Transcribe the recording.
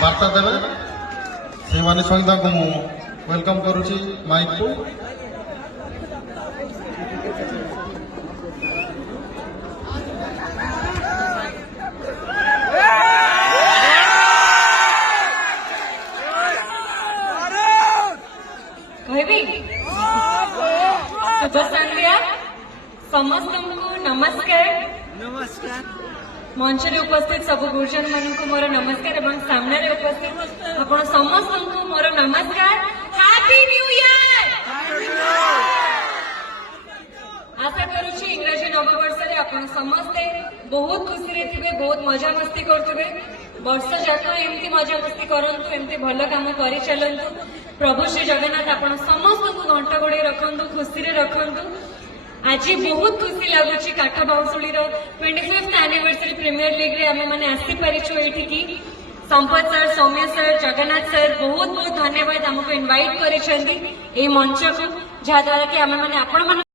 बार्ता देवे से सहिता को वेलकम करुच्ची माइक को शुभ संध्या समस्त नमस्कार नमस्कार मंच रे उपस्थित सब गुरुजन मान को मोर नमस्कार एवं सामने रे उपस्थित आपण समस्त को मोर नमस्कार। Happy new year. आशा करूची इंग्रजी नववर्ष रे आपण समस्ते बहुत खुशी रे थिबे, बहुत मजा मस्ती करथबे। वर्ष जाक एमती मजा मस्ती करंतु, एमती भल काम करि चलंतु। प्रभु श्री जगन्नाथ आपण समस्त को घंटा गोड़े रखंतु, खुशी रे रखंतु। आज बहुत खुशी लगुच काठ बाउंसुली 25th एनिवर्सरी प्रीमियर लीग रे आमे माने आसी परिछु एठिकी। संपत सर, सौम्य सर, जगन्नाथ सर बहुत बहुत धन्यवाद हमको इनवाइट करिसेंती ए मंच को, जहा द्वारा कि आमे माने आपण